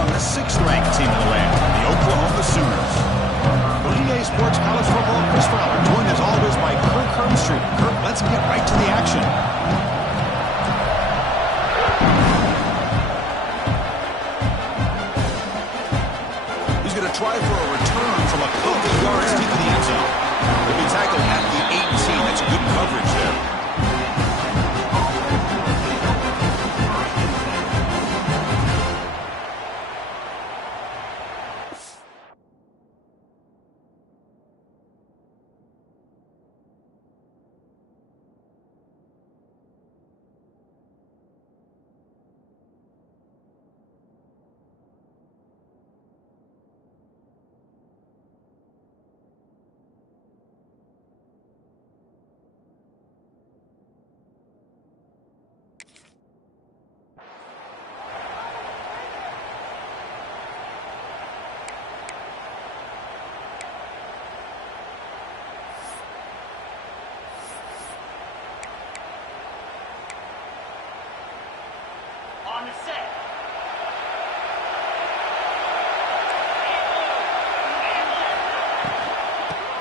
among the 6th-ranked team in the land, the Oklahoma Sooners. For EA Sports College Football, Chris Fowler, joined as always by Kirk Herbstreit. Kirk, let's get right to the action. He's going to try for a return from a couple of yards deep in the end zone. He'll be tackled at the 18. That's good coverage there.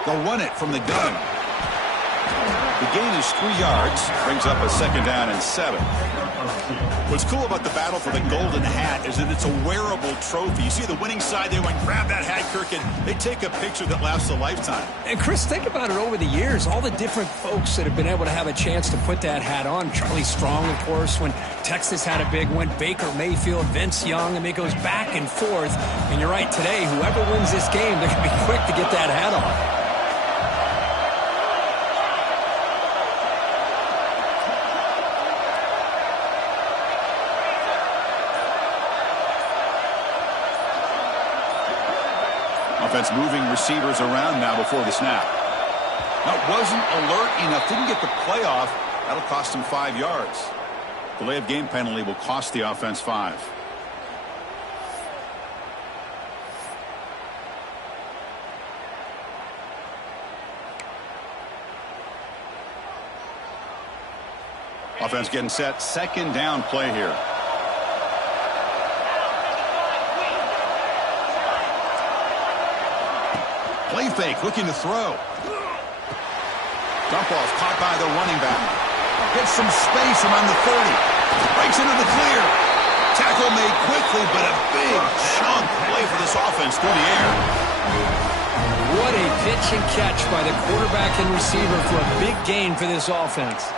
They'll run it from the gun. The gain is 3 yards, brings up a 2nd down and 7. What's cool about the battle for the golden hat is that it's a wearable trophy. You see the winning side, they went grab that hat, Kirk, and they take a picture that lasts a lifetime. And Chris, think about it over the years, all the different folks that have been able to have a chance to put that hat on. Charlie Strong, of course, when Texas had a big one, Baker Mayfield, Vince Young. I mean, it goes back and forth. And you're right, today, whoever wins this game, they're going to be quick to get that hat on. Offense moving receivers around now before the snap. Now, wasn't alert enough, didn't get the playoff. That'll cost him 5 yards. Delay of game penalty will cost the offense 5. Offense getting set. 2nd down play here. Play fake, looking to throw. Dump off, caught by the running back. Gets some space around the 30. Breaks into the clear. Tackle made quickly, but a big chunk play for this offense through the air. What a pitch and catch by the quarterback and receiver for a big gain for this offense.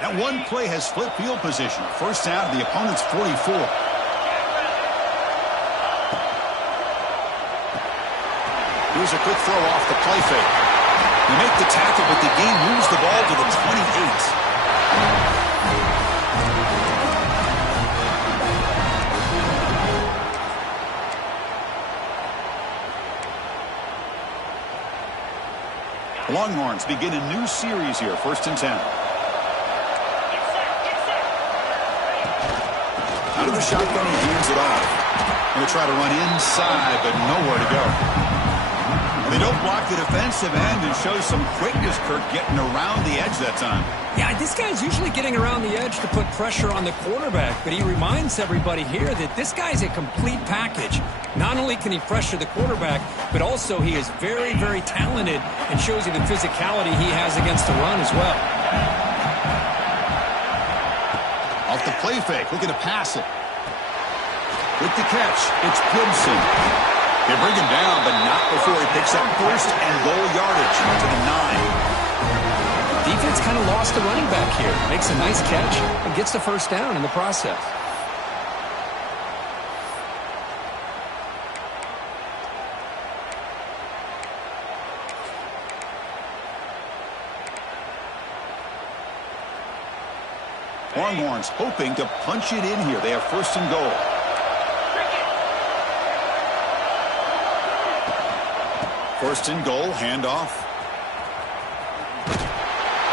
That one play has split field position. 1st down to the opponent's 44. Here's a quick throw off the play fake. They make the tackle, but the game moves the ball to the 28. Longhorns begin a new series here. 1st and 10. Out of the shotgun, he hands it off. Going to try to run inside, but nowhere to go. They don't block the defensive end and show some quickness, Kirk, getting around the edge that time. Yeah, this guy's usually getting around the edge to put pressure on the quarterback, but he reminds everybody here that this guy's a complete package. Not only can he pressure the quarterback, but also he is very, very talented and shows you the physicality he has against the run as well. Off the play fake, looking to pass it. With the catch, it's Gibson. They bring him down, but not before he picks up 1st and goal yardage to the 9. Defense kind of lost the running back here. Makes a nice catch and gets the 1st down in the process. Longhorns hoping to punch it in here. They have 1st and goal. First and goal, handoff.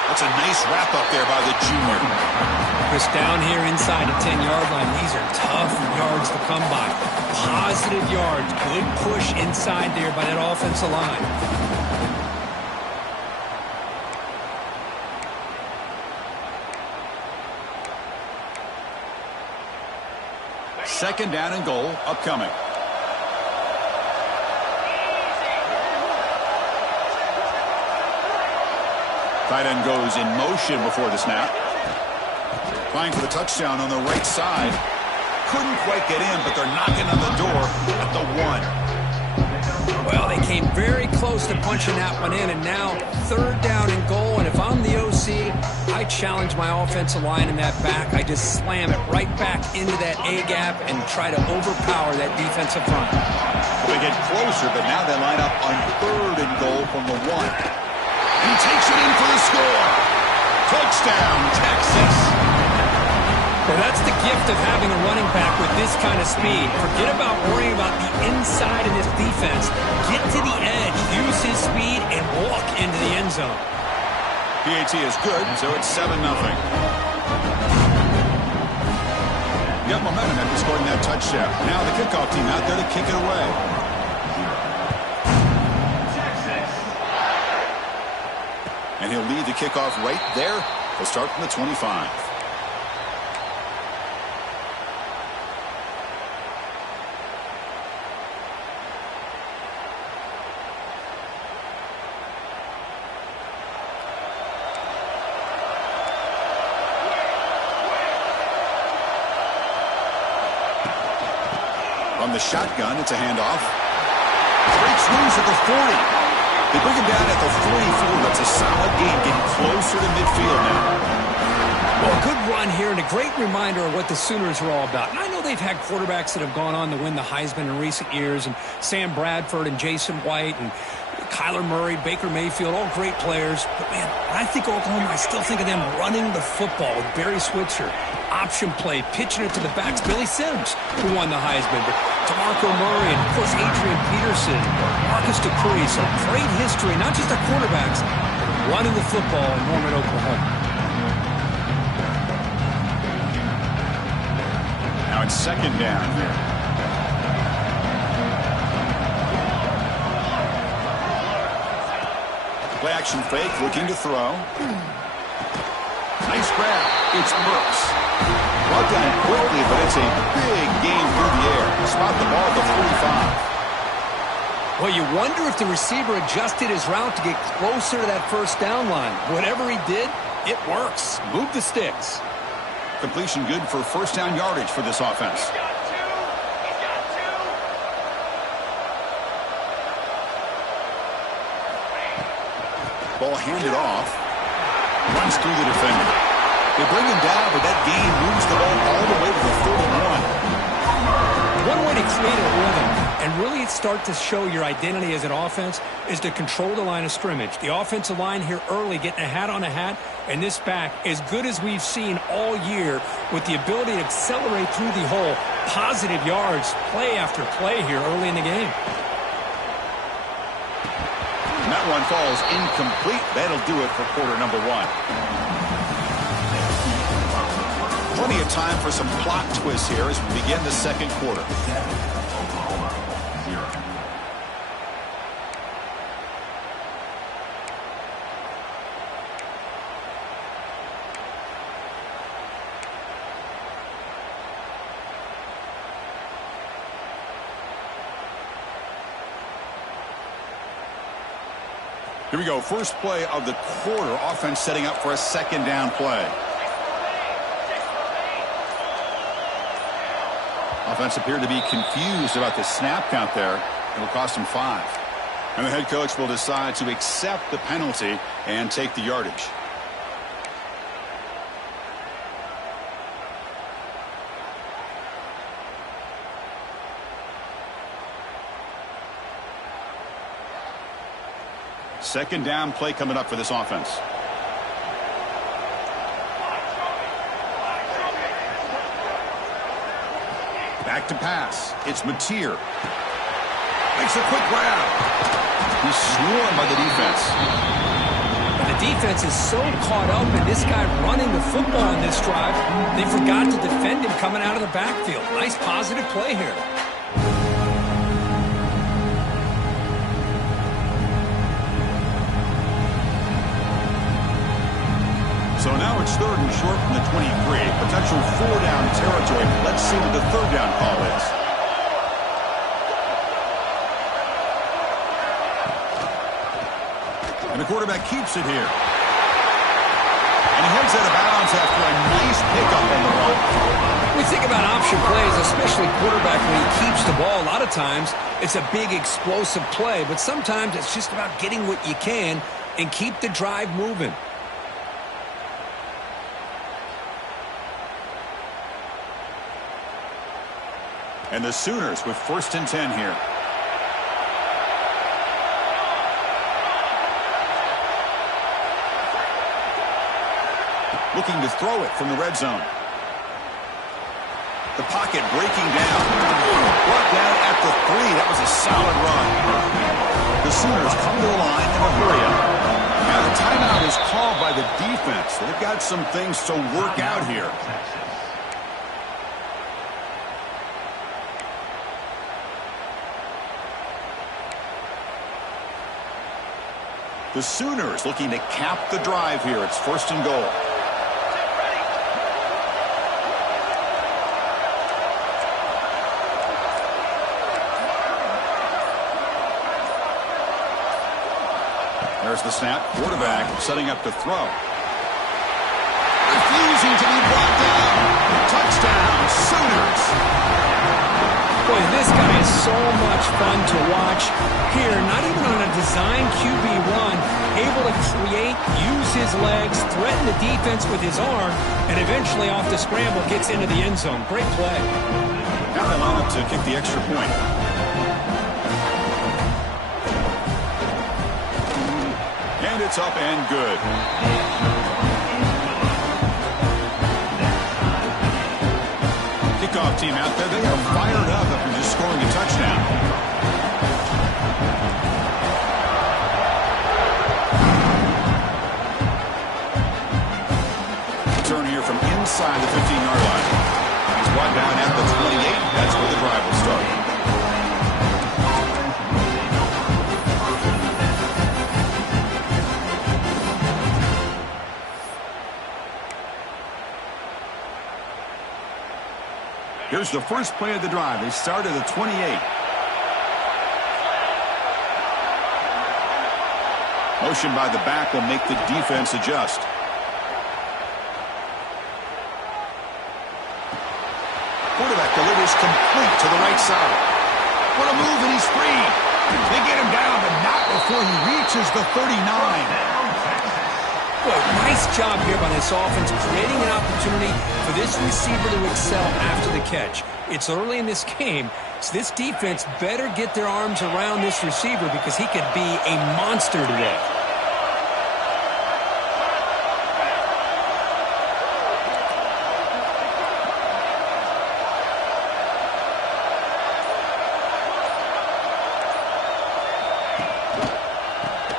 That's a nice wrap up there by the junior. Marcus, down here inside the 10-yard line. These are tough yards to come by. Positive yards. Good push inside there by that offensive line. Second down and goal upcoming. Tight end goes in motion before the snap. Trying for the touchdown on the right side. Couldn't quite get in, but they're knocking on the door at the 1. Well, they came very close to punching that one in, and now third down and goal. And if I'm the OC, I challenge my offensive line in that back. I just slam it right back into that A-gap and try to overpower that defensive front. They get closer, but now they line up on third and goal from the 1. He takes it in for the score. Touchdown, Texas. Well, that's the gift of having a running back with this kind of speed. Forget about worrying about the inside of this defense. Get to the edge, use his speed, and walk into the end zone. PAT is good, so it's 7-0. Got momentum after scoring that touchdown. Now the kickoff team out there to kick it away. And he'll lead the kickoff right there. He'll start from the 25. From the shotgun, it's a handoff. Breaks loose at the 40. They bring him down at the 44. That's a solid gain, getting closer to midfield now. Well, a good run here and a great reminder of what the Sooners are all about. And I know they've had quarterbacks that have gone on to win the Heisman in recent years, and Sam Bradford and Jason White and Kyler Murray, Baker Mayfield, all great players. But, man, when I think Oklahoma, I still think of them running the football with Barry Switzer. Option play, pitching it to the backs. Billy Sims, who won the Heisman. But DeMarco Murray and, of course, Adrian Peterson, Marcus Dupree. So great history, not just the quarterbacks, but running the football in Norman, Oklahoma. Now it's second down here. Play action fake, looking to throw. Nice grab. It's Brooks. Brought down quickly, but it's a big gain through the air. Spot the ball at the 45. Well, you wonder if the receiver adjusted his route to get closer to that first down line. Whatever he did, it works. Move the sticks. Completion good for first down yardage for this offense. Ball handed off. Runs through the defender. They bring him down, but that gain moves the ball all the way to the 31. One way to create a rhythm and really start to show your identity as an offense is to control the line of scrimmage. The offensive line here early getting a hat on a hat, and this back as good as we've seen all year with the ability to accelerate through the hole. Positive yards, play after play here early in the game. And that one falls incomplete. That'll do it for quarter number 1. Plenty of time for some plot twists here as we begin the second quarter. Here we go. First play of the quarter. Offense setting up for a second down play. Offense appeared to be confused about the snap count there. It'll cost him 5. And the head coach will decide to accept the penalty and take the yardage. Second down play coming up for this offense. Back to pass. It's Mateer. Makes a quick grab. He's swarmed by the defense. And the defense is so caught up in this guy running the football on this drive, they forgot to defend him coming out of the backfield. Nice positive play here. So now it's 3rd and short from the 23. Potential 4-down territory. Let's see what the 3rd down call is. And the quarterback keeps it here. And he heads out of bounds after a nice pickup on the run. When you think about option plays, especially quarterback, when he keeps the ball, a lot of times it's a big explosive play. But sometimes it's just about getting what you can and keep the drive moving. And the Sooners with 1st and 10 here. Looking to throw it from the red zone. The pocket breaking down. Brought down at the 3. That was a solid run. The Sooners come to the line in a hurry up. Now the timeout is called by the defense. They've got some things to work out here. The Sooners looking to cap the drive here. It's 1st and goal. There's the snap. Quarterback setting up to throw. Refusing to be brought down. Touchdown, Sooners. Boy, this guy is so much fun to watch. Here, not even on a design QB run, able to create, use his legs, threaten the defense with his arm, and eventually off the scramble gets into the end zone. Great play. Now they line up to kick the extra point. And it's up and good. Kickoff team out there, they are fired up after just scoring a touchdown. Turn here from inside the 15-yard line. He's brought down at the 28. That's where the drive will start. Here's the first play of the drive. They start at the 28. Motion by the back will make the defense adjust. Quarterback delivers complete to the right side. What a move, and he's free. They get him down, but not before he reaches the 39. Well, nice job here by this offense, creating an opportunity for this receiver to excel after the catch. It's early in this game, so this defense better get their arms around this receiver because he could be a monster today.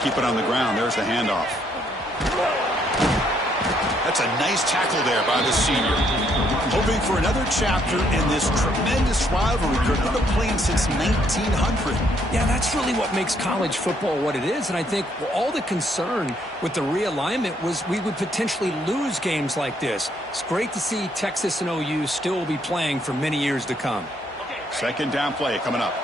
Keep it on the ground. There's the handoff. That's a nice tackle there by the senior. Hoping for another chapter in this tremendous rivalry. They've been playing since 1900. Yeah, that's really what makes college football what it is. And I think all the concern with the realignment was we would potentially lose games like this. It's great to see Texas and OU still be playing for many years to come. Second down play coming up.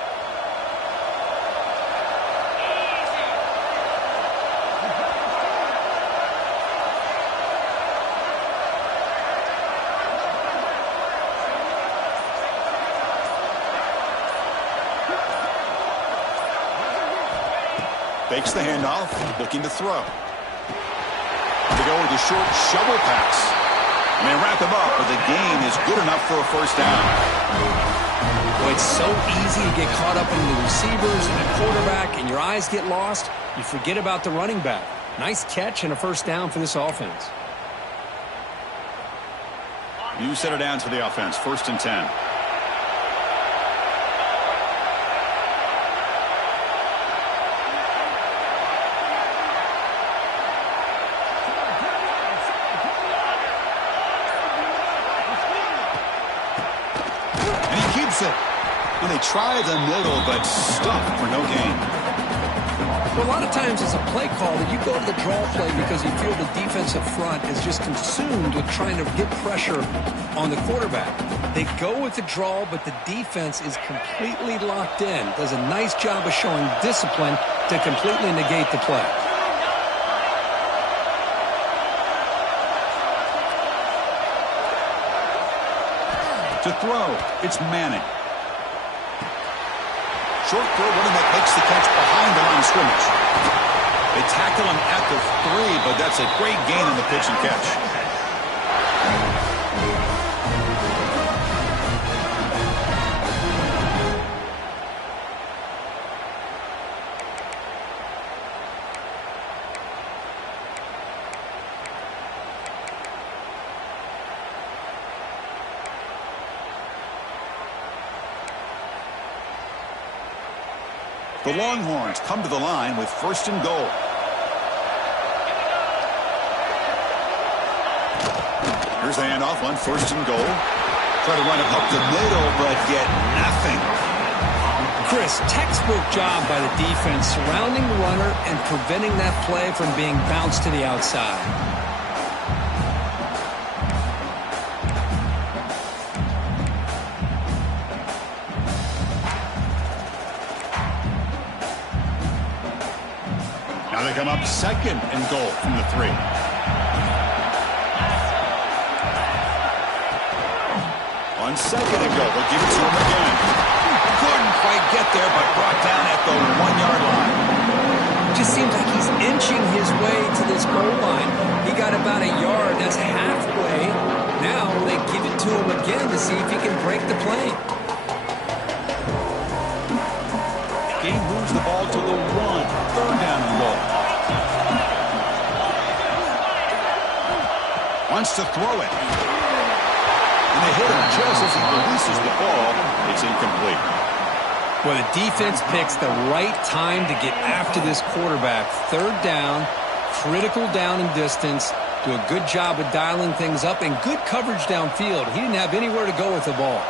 Fakes the handoff, looking to throw. To go with a short shovel pass. And they wrap him up, but the gain is good enough for a first down. Well, it's so easy to get caught up in the receivers and the quarterback, and your eyes get lost. You forget about the running back. Nice catch and a first down for this offense. You set it down to the offense, 1st and 10. they try the middle, but stuffed for no gain. Well, a lot of times it's a play call that you go to the draw play because you feel the defensive front is just consumed with trying to get pressure on the quarterback. They go with the draw, but the defense is completely locked in. Does a nice job of showing discipline to completely negate the play. To throw, it's Manning. Short throw, running that makes the catch behind the line of scrimmage. They tackle him at the 3, but that's a great gain on the pitch and catch. The Longhorns come to the line with 1st and goal. Here's the handoff on 1st and goal. Try to run it up the middle, but get nothing. Chris, textbook job by the defense surrounding the runner and preventing that play from being bounced to the outside. Now they come up 2nd and goal from the 3. On 2nd and goal, they'll give it to him again. Couldn't quite get there, but brought down at the 1-yard line. It just seems like he's inching his way to this goal line. He got about a yard. That's halfway. Now they give it to him again to see if he can break the play. Game moves the ball to the 1. 3rd down and goal. Wants to throw it. And they hit him just as he releases the ball. It's incomplete. Well, the defense picks the right time to get after this quarterback. 3rd down, critical down and distance. Do a good job of dialing things up and good coverage downfield. He didn't have anywhere to go with the ball.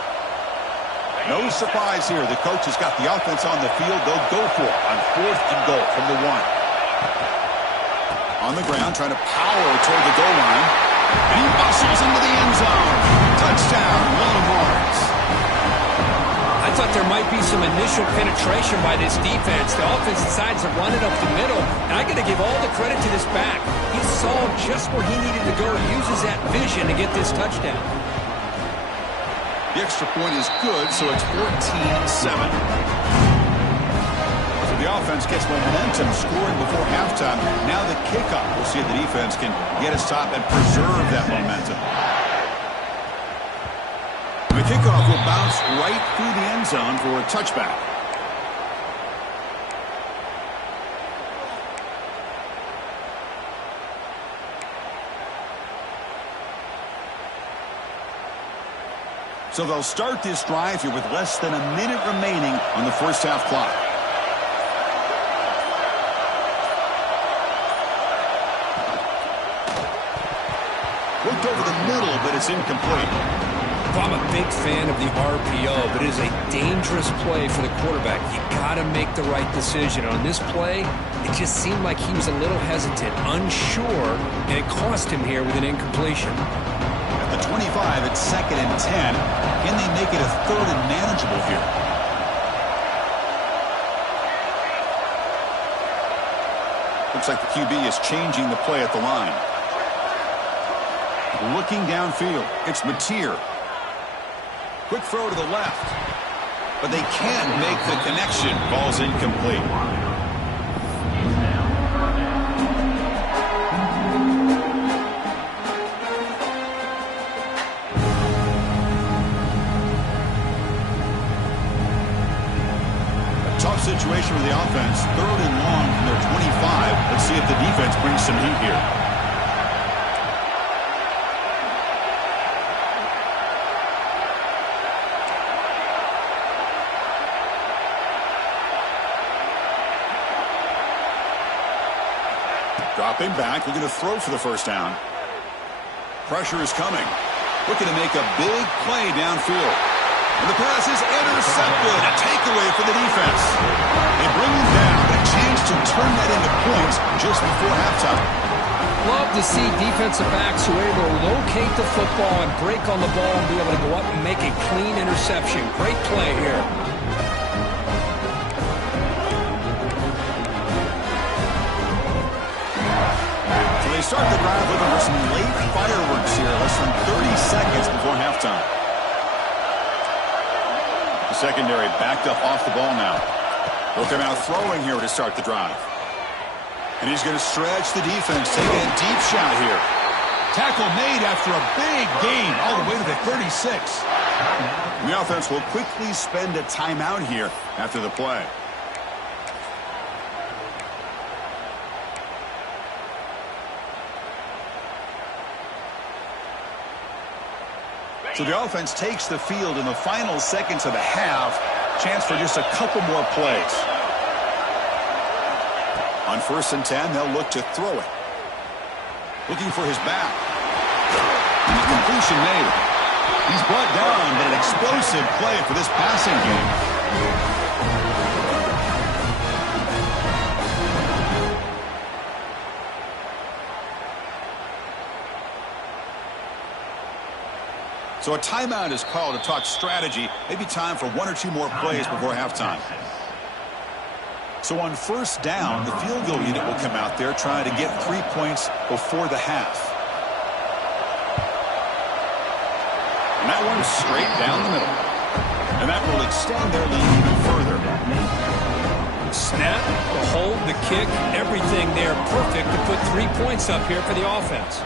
No surprise here. The coach has got the offense on the field. They'll go for it on 4th and goal from the 1. On the ground, trying to power toward the goal line. And he bustles into the end zone. Touchdown, Longhorns. I thought there might be some initial penetration by this defense. The offense decides to run it up the middle. And I got to give all the credit to this back. He saw just where he needed to go. He uses that vision to get this touchdown. The extra point is good, so it's 14-7. So the offense gets momentum, scoring before halftime. Now the kickoff. We'll see if the defense can get a stop and preserve that momentum. The kickoff will bounce right through the end zone for a touchback. So they'll start this drive here with less than a minute remaining on the first half clock. Worked over the middle, but it's incomplete. Well, I'm a big fan of the RPO, but it is a dangerous play for the quarterback. You got to make the right decision. On this play, it just seemed like he was a little hesitant, unsure, and it cost him here with an incompletion. At the 25, it's 2nd and 10. Can they make it a 3rd and manageable here? Looks like the QB is changing the play at the line. Looking downfield, it's Mateer. Quick throw to the left. But they can't make the connection. Ball's incomplete. Tough situation for the offense. 3rd and long from their 25. Let's see if the defense brings some heat here. Dropping back, looking to throw for the first down. Pressure is coming. Looking to make a big play downfield. And the pass is intercepted. A takeaway for the defense. They bring him down. A chance to turn that into points just before halftime. Love to see defensive backs who are able to locate the football and break on the ball and be able to go up and make a clean interception. Great play here. So they start the drive looking for some late fireworks here. Less than 30 seconds before halftime. The secondary backed up off the ball now. They'll come out throwing here to start the drive. And he's going to stretch the defense, taking a deep shot here. Tackle made after a big gain, all the way to the 36. And the offense will quickly spend a timeout here after the play. So the offense takes the field in the final seconds of the half. Chance for just a couple more plays. On 1st and 10, they'll look to throw it. Looking for his back. And the completion made. He's brought down, but an explosive play for this passing game. So a timeout is called to talk strategy. Maybe time for 1 or 2 more plays before halftime. So on 1st down, the field goal unit will come out there trying to get 3 points before the half. And that one's straight down the middle. And that will extend their lead even further. Snap, the hold, the kick, everything there perfect to put 3 points up here for the offense.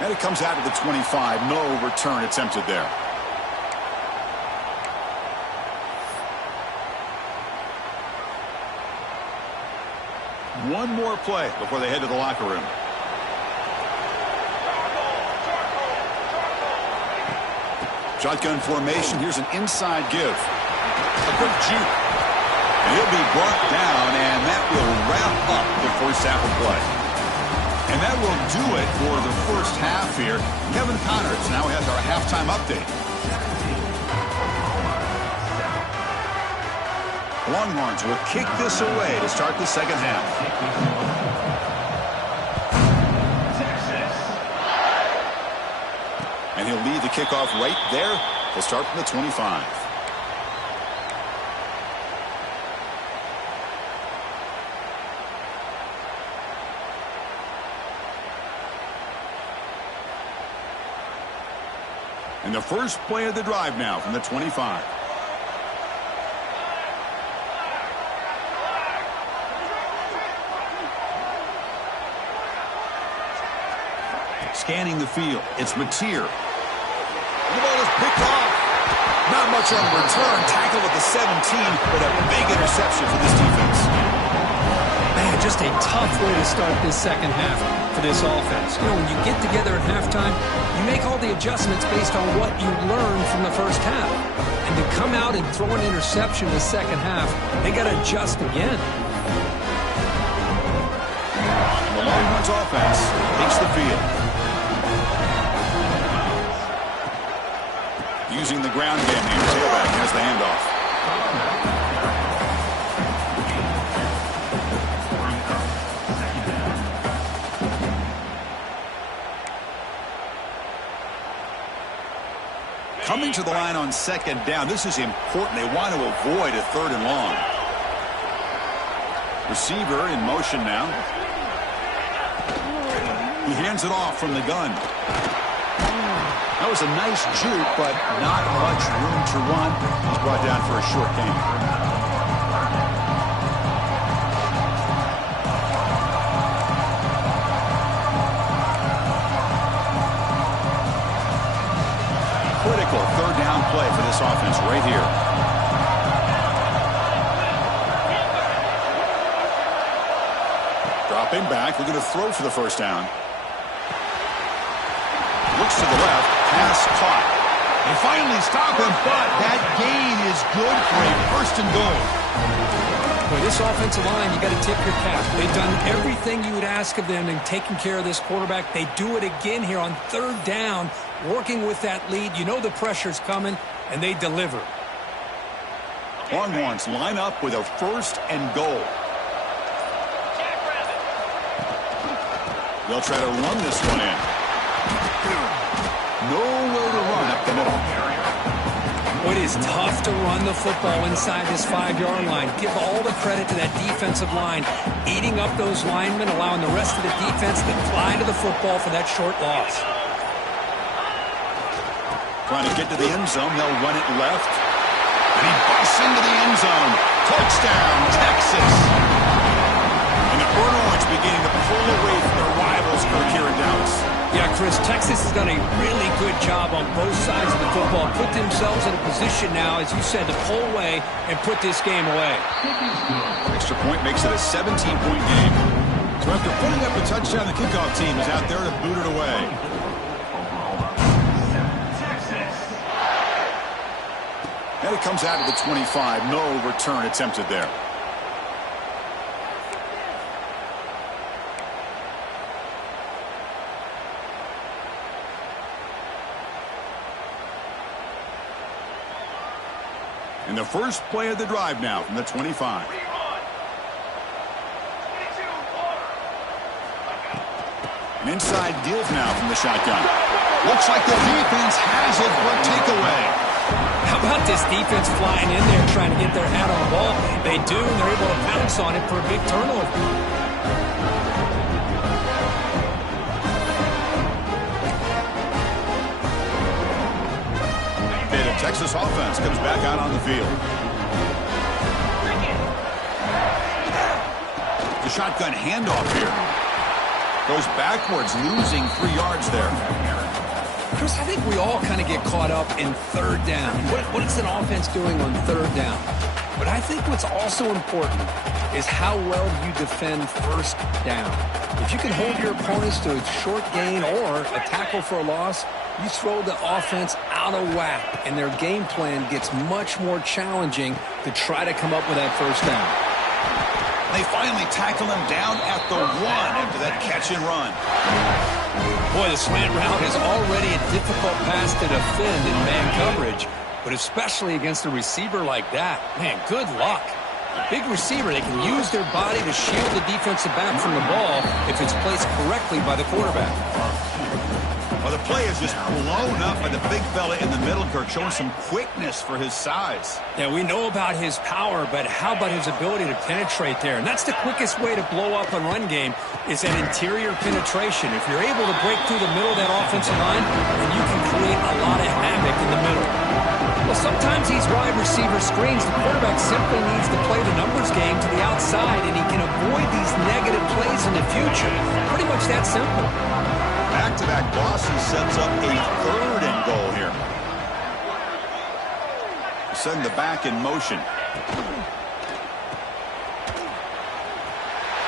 And it comes out to the 25. No return attempted there. One more play before they head to the locker room. Shotgun formation. Here's an inside give. A quick juke. And he'll be brought down, and that will wrap up the first half of play. And that will do it for the first half here. Kevin Connors now has our halftime update. Longhorns will kick this away to start the second half. And he'll lead the kickoff right there. He'll start from the 25. And the first play of the drive now from the 25. Scanning the field. It's Mateer. The ball is picked off. Not much on return. Tackle at the 17, but a big interception for this defense. Man, just a tough way to start this second half for this offense. You know, when you get together at halftime, you make all the adjustments based on what you learned from the first half. And to come out and throw an interception in the second half, they got to adjust again. The Longhorns offense takes the field. Using the ground game here. Tailback has the handoff. Coming to the line on 2nd down. This is important. They want to avoid a 3rd and long. Receiver in motion now. He hands it off from the gun. That was a nice juke, but not much room to run. He's brought down for a short gain. Critical 3rd down play for this offense right here. Dropping back. We're going to throw for the 1st down. Looks to the left. Pass caught. They finally stop him, but that gain is good for a 1st and goal. Boy, this offensive line, you got to tip your cap. They've done everything you would ask of them in taking care of this quarterback. They do it again here on third down, working with that lead. You know the pressure's coming, and they deliver. Longhorns line up with a 1st and goal. They'll try to run this one in. Nowhere to run up the middle. It is tough to run the football inside this 5-yard line. Give all the credit to that defensive line, eating up those linemen, allowing the rest of the defense to fly to the football for that short loss. Trying to get to the end zone. They'll run it left. And he busts into the end zone. Touchdown, Texas. And the Burnt Orange beginning to pull away from their rivals here in Dallas. Yeah, Chris, Texas has done a really good job on both sides of the football. Put themselves in a position now, as you said, to pull away and put this game away. Extra point makes it a 17-point game. So after putting up a touchdown, the kickoff team is out there to boot it away. And it comes out of the 25. No return attempted there. And the first play of the drive now from the 25. An inside deal now from the shotgun. Looks like the defense has it for a takeaway. How about this defense flying in there trying to get their hat on the ball? They do, and they're able to pounce on it for a big turnover. The Texas offense comes back out on the field. The shotgun handoff here. Goes backwards, losing 3 yards there. Chris, I think we all kind of get caught up in third down. What is an offense doing on third down? But I think what's also important is how well you defend first down. If you can hold your opponents to a short gain or a tackle for a loss, you throw the offense out of whack, and their game plan gets much more challenging to try to come up with that first down. They finally tackle him down at the 1 after that catch and run. Boy, the slant route is already a difficult pass to defend in man coverage, but especially against a receiver like that. Man, good luck. A big receiver, they can use their body to shield the defensive back from the ball if it's placed correctly by the quarterback. Well, the play is just blown up by the big fella in the middle, Kirk, showing some quickness for his size. Yeah, we know about his power, but how about his ability to penetrate there? And that's the quickest way to blow up a run game is that interior penetration. If you're able to break through the middle of that offensive line, then you can create a lot of havoc in the middle. Well, sometimes these wide receiver screens, the quarterback simply needs to play the numbers game to the outside, and he can avoid these negative plays in the future. Pretty much that simple. Back-to-back losses sets up a 3rd and goal here. Send the back in motion.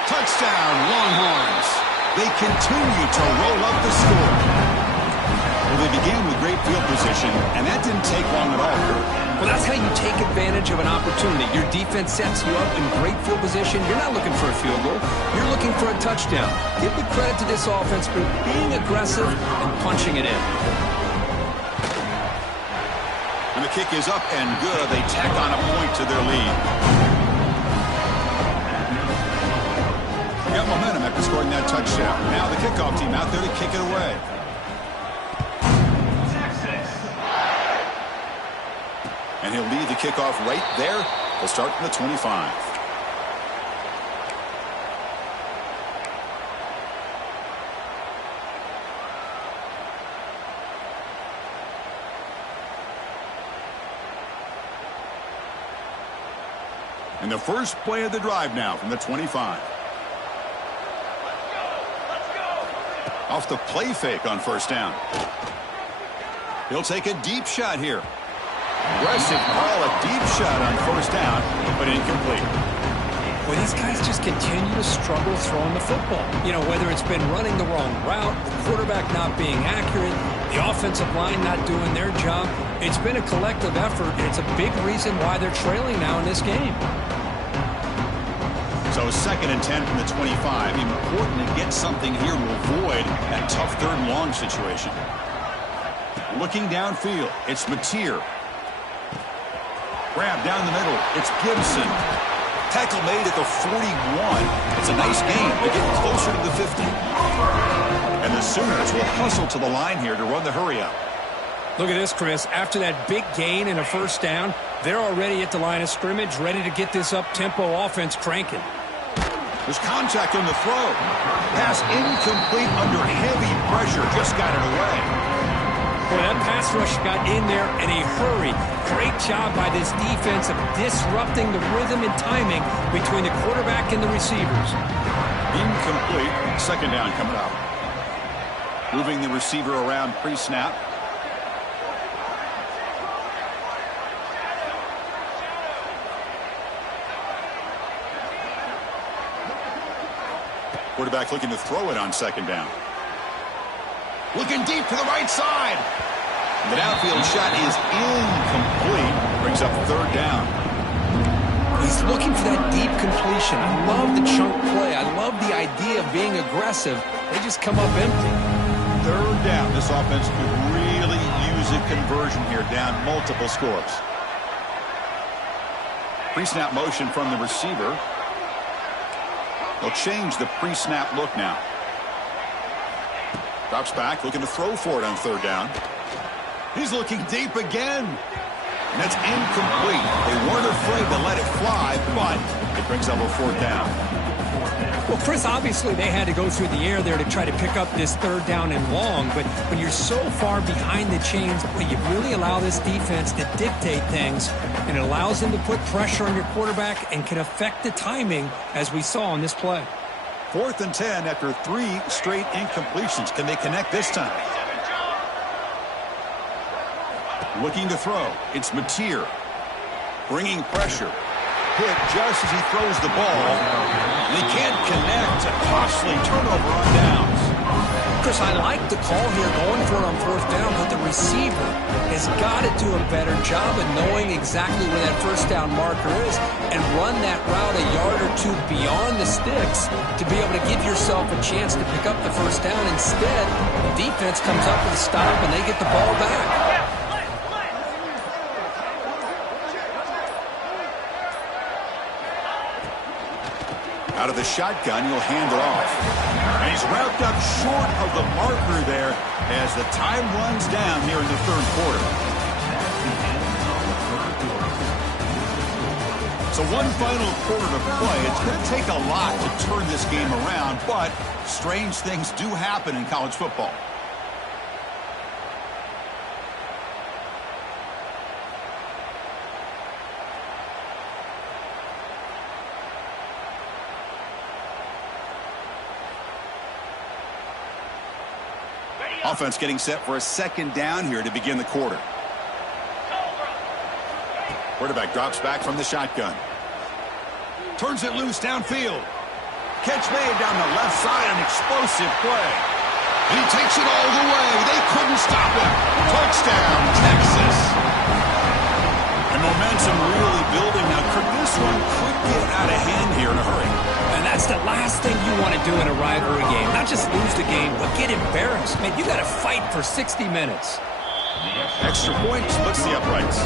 Touchdown, Longhorns. They continue to roll up the score. Well, they began with great field position, and that didn't take long at all, Kurt. Well, that's how you take advantage of an opportunity. Your defense sets you up in great field position. You're not looking for a field goal. You're looking for a touchdown. Give the credit to this offense for being aggressive and punching it in. And the kick is up and good. They tack on a point to their lead. Got momentum after scoring that touchdown. Now the kickoff team out there to kick it away. And he'll lead the kickoff right there. He'll start from the 25. And the first play of the drive now from the 25. Off the play fake on first down. He'll take a deep shot here. Aggressive call, a deep shot on first down, but incomplete. Well, these guys just continue to struggle throwing the football. You know, whether it's been running the wrong route, the quarterback not being accurate, the offensive line not doing their job. It's been a collective effort, and it's a big reason why they're trailing now in this game. So 2nd and 10 from the 25. Important to get something here to avoid that tough 3rd and long situation. Looking downfield, it's Mateer. Grab down the middle, it's Gibson. Tackle made at the 41. It's a nice gain. They get closer to the 50. And the Sooners will hustle to the line here to run the hurry up. Look at this, Chris. After that big gain and a 1st down, they're already at the line of scrimmage, ready to get this up-tempo offense cranking. There's contact on the throw. Pass incomplete under heavy pressure. Just got it away. Boy, that pass rush got in there in a hurry. Great job by this defense of disrupting the rhythm and timing between the quarterback and the receivers. Incomplete. 2nd down coming up. Moving the receiver around pre-snap. Quarterback looking to throw it on 2nd down. Looking deep to the right side. The downfield shot is incomplete. Brings up 3rd down. He's looking for that deep completion. I love the chunk play. I love the idea of being aggressive. They just come up empty. 3rd down. This offense could really use a conversion here, down multiple scores. Pre-snap motion from the receiver. They'll change the pre-snap look now. Drops back, looking to throw for it on 3rd down. He's looking deep again. And that's incomplete. They weren't afraid to let it fly, but it brings up a 4th down. Well, Chris, obviously they had to go through the air there to try to pick up this 3rd down and long, but when you're so far behind the chains, well, you really allow this defense to dictate things, and it allows them to put pressure on your quarterback and can affect the timing, as we saw on this play. 4th and 10 after 3 straight incompletions. Can they connect this time? Looking to throw. It's Mateer. Bringing pressure. Hit just as he throws the ball. They can't connect. A costly turnover on downs. Chris, I like the call here going for it on 4th down, but the receiver has got to do a better job of knowing exactly where that 1st down marker is and run that route a yard or 2 beyond the sticks to be able to give yourself a chance to pick up the 1st down. Instead, the defense comes up with a stop and they get the ball back. Out of the shotgun, he'll hand it off. And he's wrapped up short of the marker there as the time runs down here in the 3rd quarter. So one final quarter to play. It's going to take a lot to turn this game around, but strange things do happen in college football. Offense getting set for a 2nd down here to begin the quarter. Quarterback drops back from the shotgun. Turns it loose downfield. Catch made down the left side, an explosive play. And he takes it all the way. They couldn't stop him. Touchdown, Texas. And momentum really building now. This one could get out of hand here in a hurry. And that's the last thing you want to do in a rivalry game. Not just lose the game, but get embarrassed. Man, you got to fight for 60 minutes. Extra point splits the uprights.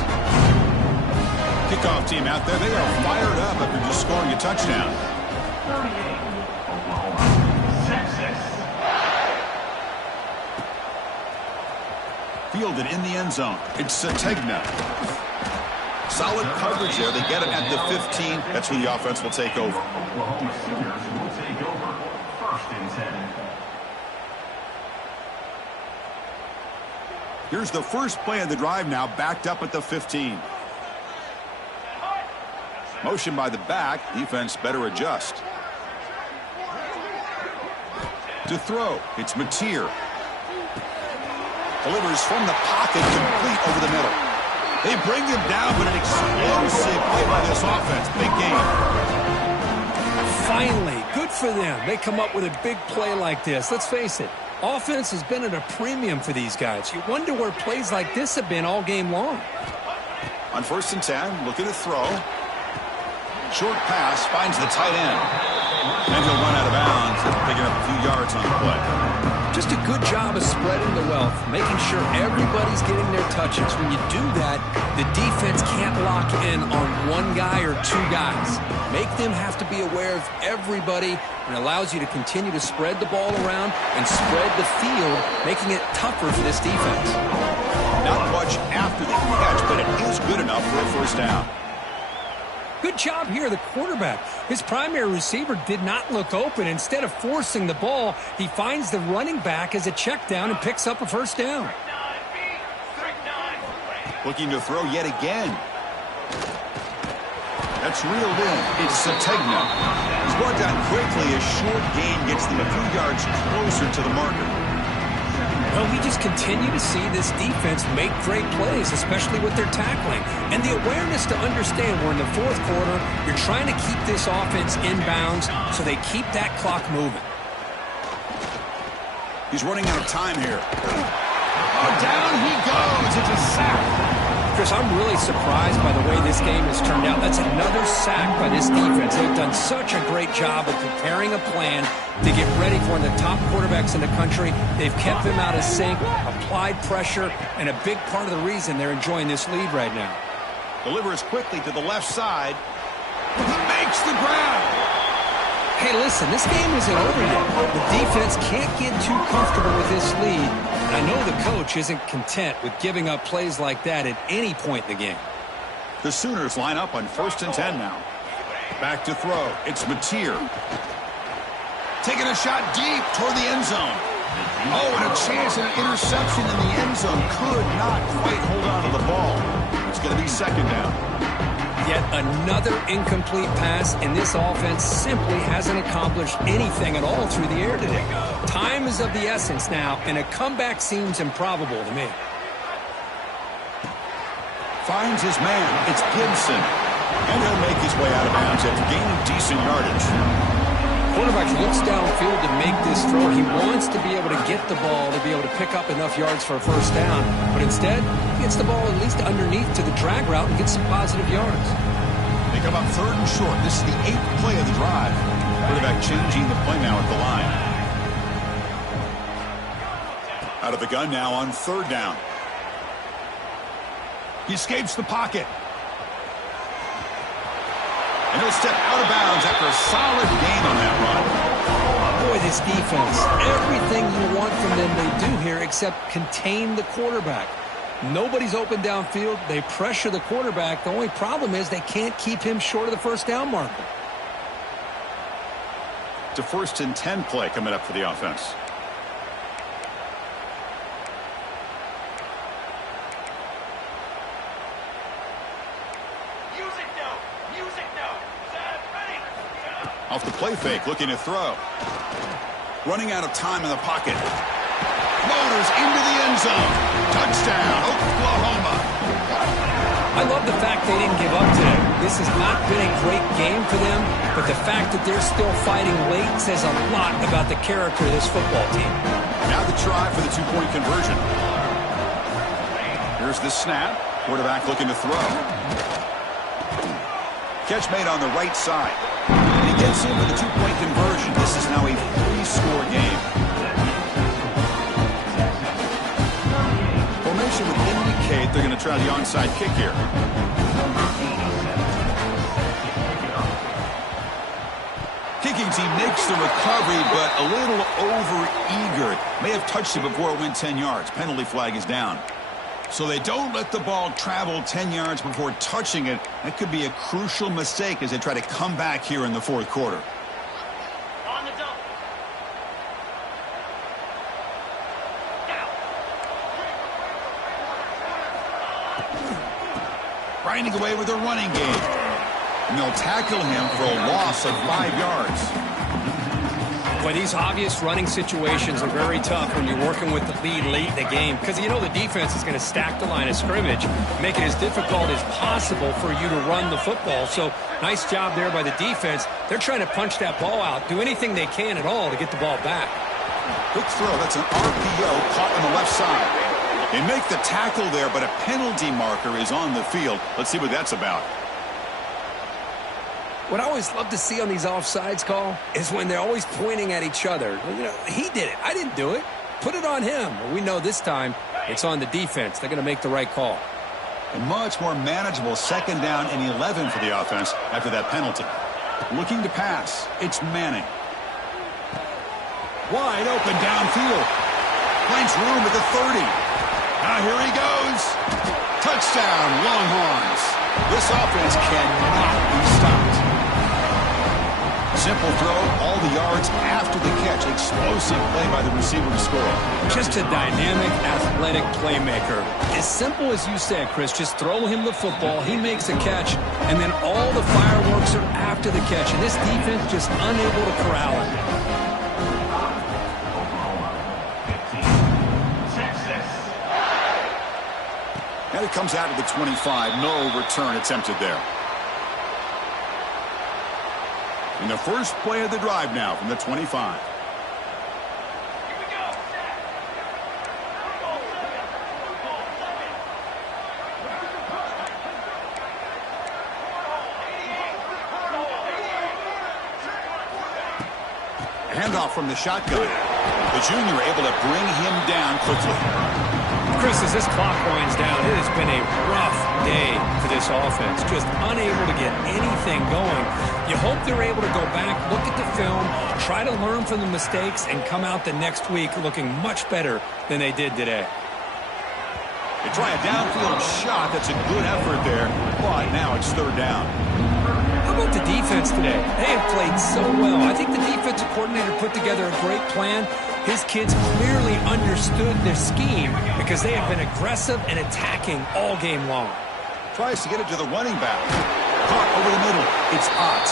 Kickoff team out there. They are fired up after just scoring a touchdown. 38, Oklahoma, Texas. Fielded in the end zone. It's Sategna. Solid coverage there. They get it at the 15. That's where the offense will take over. Oklahoma Sooners will take over 1st and 10. Here's the first play of the drive now, backed up at the 15. Motion by the back. Defense better adjust. To throw, it's Mateer. Delivers from the pocket, complete over the middle. They bring him down, but an explosive play by this offense. Big game. Finally, good for them. They come up with a big play like this. Let's face it, offense has been at a premium for these guys. You wonder where plays like this have been all game long. On 1st and 10, looking to throw. Short pass finds the tight end. And he'll run out of bounds, picking up a few yards on the play. Just a good job of spreading the wealth, making sure everybody's getting their touches. When you do that, the defense can't lock in on one guy or two guys. Make them have to be aware of everybody, and allows you to continue to spread the ball around and spread the field, making it tougher for this defense. Not much after the catch, but it is good enough for a first down. Good job here, the quarterback. His primary receiver did not look open. Instead of forcing the ball, he finds the running back as a check down and picks up a first down. Looking to throw yet again. That's reeled in. It's Sategna. He's brought down quickly. A short gain gets them a few yards closer to the marker. Well, we just continue to see this defense make great plays, especially with their tackling. And the awareness to understand we're in the fourth quarter, you're trying to keep this offense in bounds so they keep that clock moving. He's running out of time here. Oh, down he goes. It's a sack. Chris, I'm really surprised by the way this game has turned out. That's another sack by this defense. They've done such a great job of preparing a plan to get ready for one of the top quarterbacks in the country. They've kept him out of sync, applied pressure, and a big part of the reason they're enjoying this lead right now. Delivers quickly to the left side. He makes the grab. Hey, listen, this game isn't over yet. The defense can't get too comfortable with this lead. And I know the coach isn't content with giving up plays like that at any point in the game. The Sooners line up on 1st and 10 now. Back to throw. It's Mateer. Taking a shot deep toward the end zone. Oh, and a chance at an interception in the end zone. Could not quite hold on to the ball. It's going to be second down. Yet another incomplete pass, and this offense simply hasn't accomplished anything at all through the air today. Time is of the essence now, and a comeback seems improbable to me. Finds his man. It's Gibson. And he'll make his way out of bounds after gaining decent yardage. Quarterback looks downfield to make this throw. He wants to be able to get the ball to be able to pick up enough yards for a first down. But instead, he gets the ball at least underneath to the drag route and gets some positive yards. They come up 3rd and short. This is the 8th play of the drive. Quarterback changing the play now at the line. Out of the gun now on 3rd down. He escapes the pocket. And he'll step out of bounds after a solid gain on that run. Boy, this defense, everything you want from them they do here except contain the quarterback. Nobody's open downfield. They pressure the quarterback. The only problem is they can't keep him short of the first down marker. It's a 1st and 10 play coming up for the offense. Off the play fake, looking to throw. Running out of time in the pocket. Motors into the end zone. Touchdown, Oklahoma. I love the fact they didn't give up today. This has not been a great game for them, but the fact that they're still fighting late says a lot about the character of this football team. Now the try for the 2-point conversion. Here's the snap. Quarterback looking to throw. Catch made on the right side. And he gets in for the 2-point conversion. This is now a 3-score game. Formation would indicate they're going to try the onside kick here. Kicking team makes the recovery, but a little over-eager. May have touched it before it went 10 yards. Penalty flag is down. So they don't let the ball travel 10 yards before touching it. That could be a crucial mistake as they try to come back here in the 4th quarter. On the double. Grinding away with a running game. And they'll tackle him for a loss of 5 yards. Boy, these obvious running situations are very tough when you're working with the lead late in the game because you know the defense is going to stack the line of scrimmage, make it as difficult as possible for you to run the football. So nice job there by the defense. They're trying to punch that ball out, do anything they can at all to get the ball back. Quick throw. That's an RPO caught on the left side. They make the tackle there, but a penalty marker is on the field. Let's see what that's about. What I always love to see on these offsides call is when they're always pointing at each other. You know, he did it. I didn't do it. Put it on him. We know this time it's on the defense. They're going to make the right call. A much more manageable 2nd down and 11 for the offense after that penalty. Looking to pass. It's Manning. Wide open downfield. Finds room at the 30. Now here he goes. Touchdown, Longhorns. This offense cannot be stopped. Simple throw, all the yards after the catch. Explosive play by the receiver to score. Just a dynamic, athletic playmaker. As simple as you said, Chris, just throw him the football, he makes a catch, and then all the fireworks are after the catch. And this defense just unable to corral him. And it comes out of the 25. No return attempted there. In the first play of the drive now from the 25. Handoff from the shotgun. The junior able to bring him down quickly. Chris, as this clock winds down, it has been a rough day for this offense. Just unable to get anything going. You hope they're able to go back, look at the film, try to learn from the mistakes, and come out the next week looking much better than they did today. They try a downfield shot. That's a good effort there, but now it's 3rd down. How about the defense today? They have played so well. I think the defensive coordinator put together a great plan. His kids clearly understood their scheme because they have been aggressive and attacking all game long. Tries to get it to the running back. Caught over the middle. It's Ott.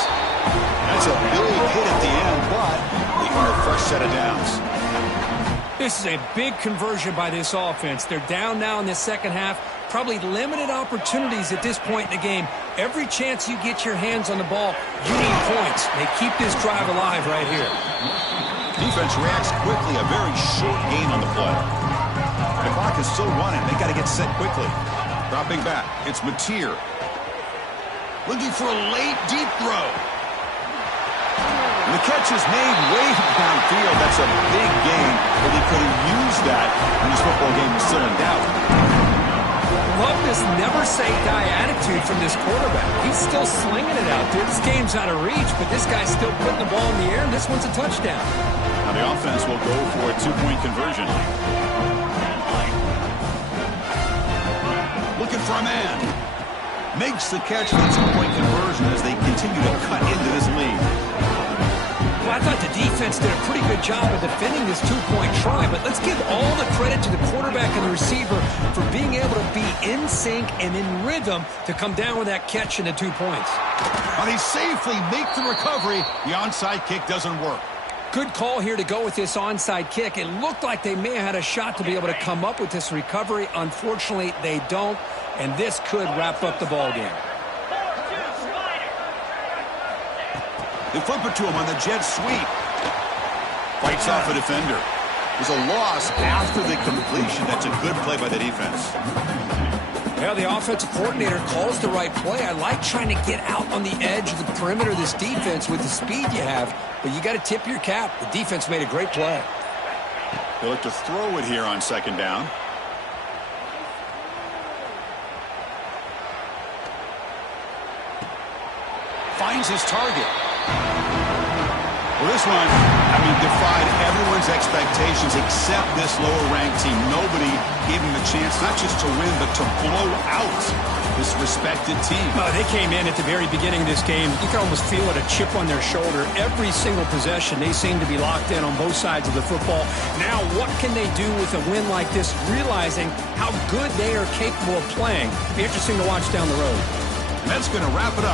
That's a big hit at the end, but they earn a fresh set of downs. This is a big conversion by this offense. They're down now in the second half. Probably limited opportunities at this point in the game. Every chance you get your hands on the ball, you need points. They keep this drive alive right here. Defense reacts quickly. A very short gain on the play. The clock is still running. They got to get set quickly. Dropping back. It's Mateer. Looking for a late, deep throw. And the catch is made way downfield. That's a big gain, but he could have used that when this football game was still in doubt. Love this never-say-die attitude from this quarterback. He's still slinging it out there. This game's out of reach, but this guy's still putting the ball in the air, and this one's a touchdown. Now the offense will go for a 2-point conversion. Looking for a man. Makes the catch for the 2-point conversion as they continue to cut into this lead. Well, I thought the defense did a pretty good job of defending this 2-point try, but let's give all the credit to the quarterback and the receiver for being able to be in sync and in rhythm to come down with that catch and the 2 points. Now they safely make the recovery. The onside kick doesn't work. Good call here to go with this onside kick. It looked like they may have had a shot to be able to come up with this recovery. Unfortunately, they don't, and this could wrap up the ball game. They flip it to him on the jet sweep. Fights off a defender. There's a loss after the completion. That's a good play by the defense. Yeah, the offensive coordinator calls the right play. I like trying to get out on the edge of the perimeter of this defense with the speed you have, but you got to tip your cap. The defense made a great play. They look to throw it here on 2nd down. Finds his target. Well, this one, defied everyone's expectations except this lower-ranked team. Nobody gave him a chance not just to win, but to blow out this respected team. They came in at the very beginning of this game. You can almost feel it, a chip on their shoulder. Every single possession, they seem to be locked in on both sides of the football. Now, what can they do with a win like this, realizing how good they are capable of playing? Be interesting to watch down the road. And that's going to wrap it up.